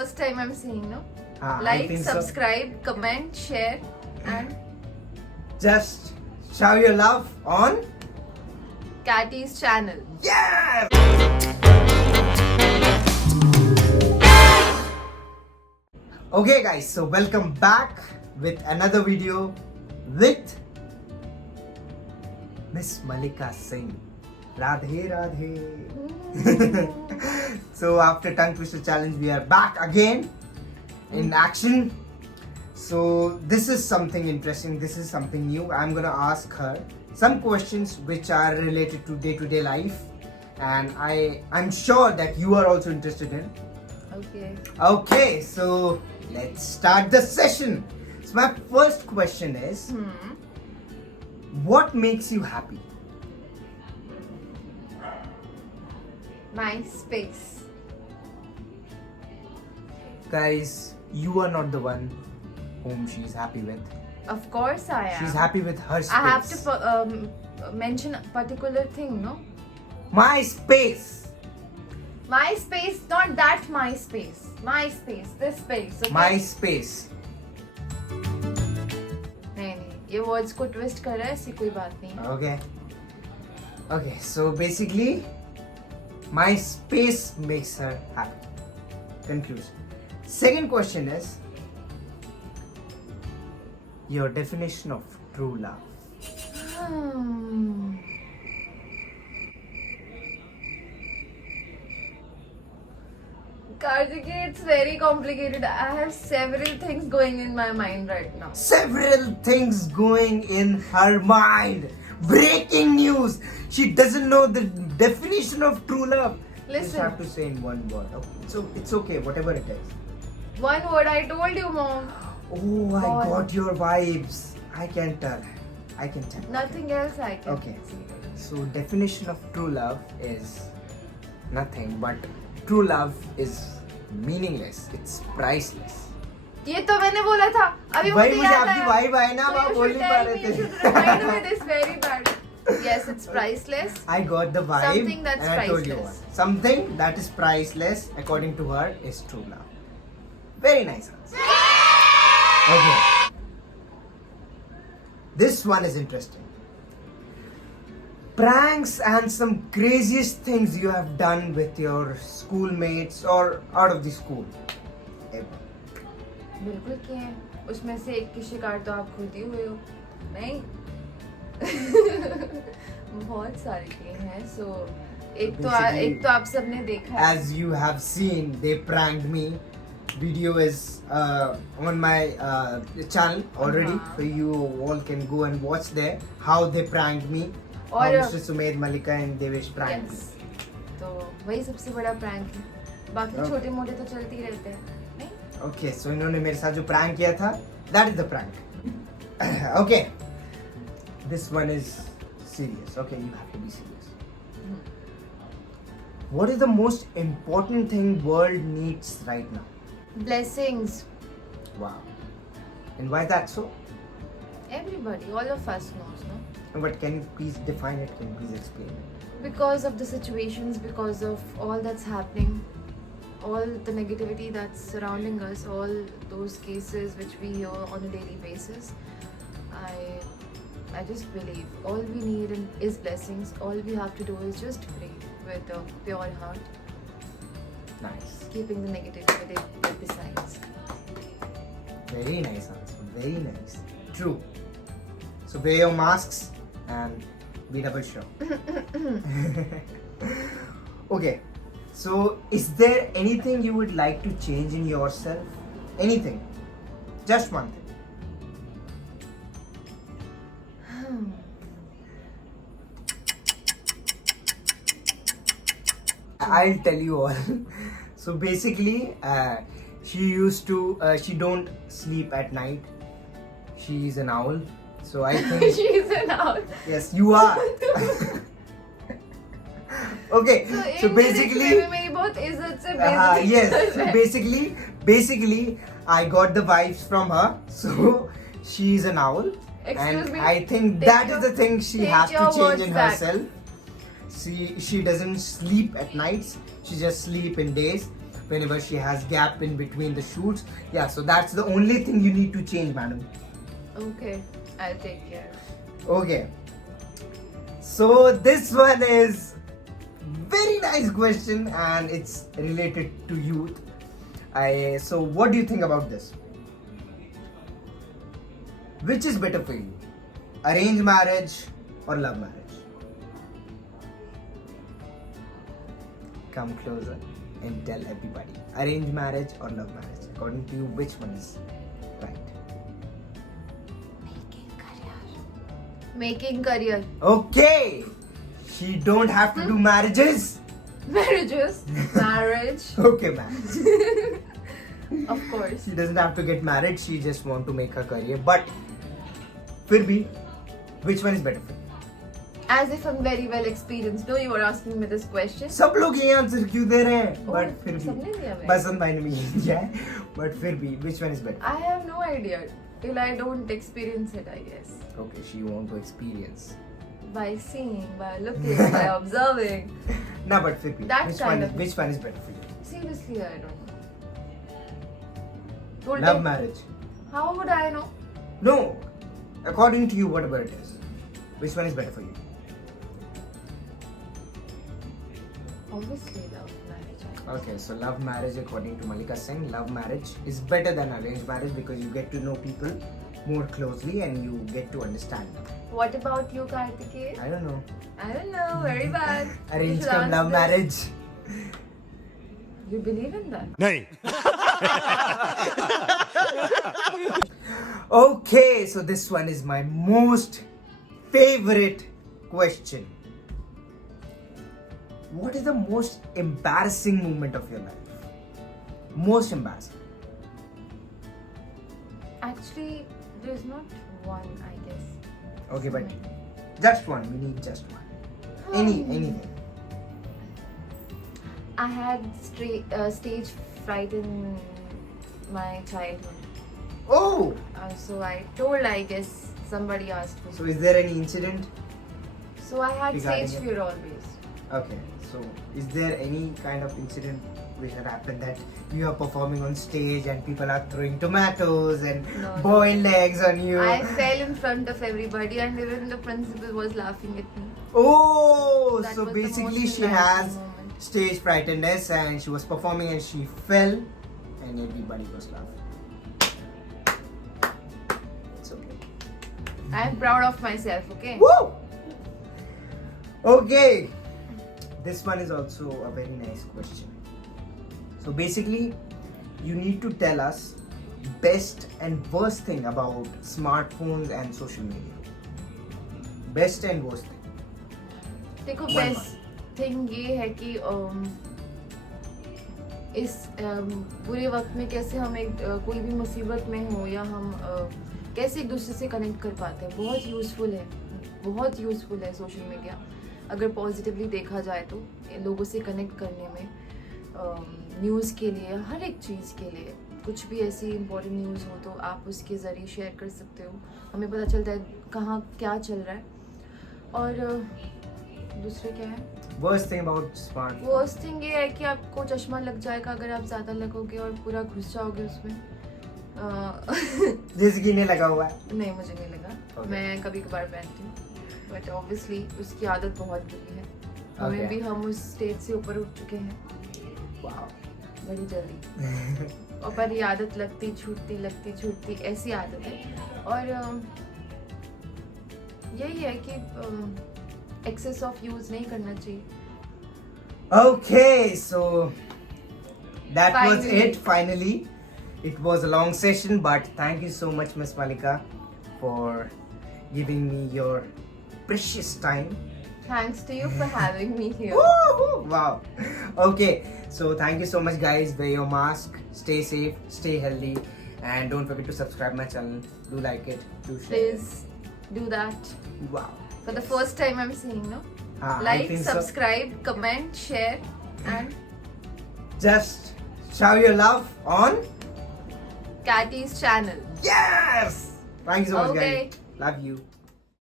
first time I'm saying, no? I Like, think so. subscribe, comment, share, and Just show your love on. Catty's channel. Yeah! Okay guys, so welcome back with another video with Miss Malika Singh. Radhe Radhe. So after tongue twister challenge we are back again in action. So this is something interesting, this is something new. I'm gonna ask her some questions which are related to day-to-day life, and I'm sure that you are also interested in. Okay. Okay, so let's start the session. So my first question is, what makes you happy? My space. Guys, you are not the one whom she's happy with. Of course I am. She's happy with her space. I have to mention a particular thing, no? My space. My space, not that my space. My space, this space. Okay? My space. नहीं नहीं, ये words को twist कर रहा है, ऐसी कोई बात नहीं है. Okay. Okay, so basically, my space makes her happy. Conclusion. Second question is, your definition of true love. Kartikeya, it's very complicated. I have several things going in my mind right now. Several things going in her mind. Breaking news. She doesn't know the definition of true love. You just Listen. have to say in one word. Okay. So it's okay, whatever it is. One word I told you, mom. Oh, I God. got your vibes. I can tell. I can tell. Nothing else I can Okay. see. So definition of true love is nothing but true love is meaningless. It's priceless. ये तो मैंने बोला था. अभी भाई मुझे मुझे याद आपकी आया. vibe आई ना, So आप you बोल should नहीं पा tell रहे me, you थे. should remind me this very bad. Yes, it's priceless. I got the vibe. Something that's and I told you priceless. what. Something that is priceless, according to her, is true love. Very nice answer. Okay. This one is interesting. Pranks and some craziest things you have done with your schoolmates or out of the school. Ever. बिल्कुल किए हैं. उसमें से एक की शिकार तो आप खुद ही हुए हो. नहीं. बहुत सारे किए हैं. So Basically, एक तो आप सबने देखा है. As you have seen, they pranked me. Video is on my channel already, so you all can go and watch there how they pranked me. How और Mr. Sumed, Malika and Devesh pranked Yes. me. तो वही सबसे बड़ा prank है. बाकी Okay. छोटे मोटे तो चलते ही रहते हैं. नहीं? Okay, so इन्होंने मेरे साथ जो prank किया था, that is the prank. Okay, this one is serious. Okay, you have to be serious. What is the most important thing world needs right now? Blessings. Wow. And why that so? Everybody, all of us knows, no? No, but can you please define it? Can you please explain it? Because of the situations, because of all that's happening, all the negativity that's surrounding us, all those cases which we hear on a daily basis, I just believe all we need is blessings. All we have to do is just pray with a pure heart, Nice. keeping the negativity besides. Very nice answer. Very nice. True. So wear your masks and be double sure. Okay. So is there anything you would like to change in yourself? Anything? Just one thing. I'll tell you all. So basically, she don't sleep at night. She's an owl. So I think She's an owl. yes, you are. Okay, so Indian basically, express में मेरी बहुत इज्जत से बेइज्जती yes. कर So रहे हैं. basically, I got the vibes from her. So she's an owl, Excuse and me, I think take that is your- the thing she take has to your change words in back. herself. She doesn't sleep at nights. She just sleep in days. whenever she has gap in between the shoots. Yeah, so that's the only thing you need to change, madam. Okay, I'll take care. Okay. So this one is very nice question and it's related to youth. So what do you think about this? Which is better for you? Arranged marriage or love marriage? Come closer and tell everybody. Arranged marriage or love marriage? According to you, which one is right? Making career. Okay. She don't have to do marriages. Marriages. Marriage. Okay, marriage. Of course. She doesn't have to get married. She just want to make her career. But, फिर भी, which one is better for you? As if I'm very well experienced. No, you were asking me this question. सब लोग ये answer क्यों दे रहे हैं? Oh, But फिर सबने भी, दिया भाई. बसंत भाई ने भी यही किया है. But फिर भी, which one is better? I have no idea till I don't experience it, I guess. Okay, she want to experience. By seeing, by looking, by observing. Nah, but फिर भी, That which kind one? of- Which one is better for you? Seriously, I don't know. Would Love it- marriage. How would I know? No, according to you, whatever it is, which one is better for you? Obviously, love marriage. I guess. Okay, so love marriage, according to Malika Singh, love marriage is better than arranged marriage because you get to know people more closely and you get to understand them. What about you, Kartikeya? I don't know. I don't know. Very bad. You Arranged should cum answer love this. marriage. You believe in that? नहीं. Okay, so this one is my most favorite question. What is the most embarrassing moment of your life? Most embarrassing. Actually, there's not one, I guess. Okay, but just one. We need just one. Anything. I had stage fright in my childhood. Oh, So I told, I guess, somebody asked me. so is there any incident? So I had regarding stage it? fear always. Okay, so is there any kind of incident which had happened that you are performing on stage and people are throwing tomatoes and No. boiled eggs on you? I fell in front of everybody and even the principal was laughing at me. Oh, That so was the basically most she embarrassing has moment. stage frightenness and she was performing and she fell and everybody was laughing. It's okay. I am proud of myself, okay? Woo! Okay, this one is also a very nice question. So basically, you need to tell us best and worst thing about smartphones and social media. Best and worst thing. देखो One best thing ये है कि इस बुरे वक्त में कैसे हम कोई भी मुसीबत में हो या हम कैसे एक दूसरे से कनेक्ट कर पाते हैं. बहुत यूज़फुल है सोशल मीडिया अगर पॉजिटिवली देखा जाए तो लोगों से कनेक्ट करने में, न्यूज़ के लिए, हर एक चीज़ के लिए. कुछ भी ऐसी इम्पोर्टेंट न्यूज़ हो तो आप उसके ज़रिए शेयर कर सकते हो. हमें पता चलता है कहाँ क्या चल रहा है. और दूसरे क्या है? Worst thing about smartphone. Worst thing ये है कि आपको चश्मा लग जाएगा अगर आप ज़्यादा लगोगे और पूरा घुस जाओगे उसमें. जैसे कि नहीं लगा हुआ है. नहीं, मुझे नहीं लगा. Okay. मैं कभी कभार पहनती हूँ बट ऑब्वियसली उसकी आदत बहुत बुरी है. हमें Okay. भी हम उस स्टेज से ऊपर उठ चुके हैं Wow. बड़ी जल्दी. और पर ये आदत लगती छूटती ऐसी आदत है. और यही है कि एक्सेस ऑफ यूज नहीं करना चाहिए. Okay, so that was Finally. it. Finally, it was a long session, but thank you so much, Miss Malika, for giving me your precious time. Thanks to you for having me here. Woo-hoo! Wow. Okay, so thank you so much, guys. Wear your mask, stay safe, stay healthy, and don't forget to subscribe my channel. Do like it, do share. Please do that. Wow. For the first time I'm saying, no? I Like, think so. subscribe, comment, share, and Just show your love on. Catty's channel. Yes. Thank you so much, Okay. guys. Love you.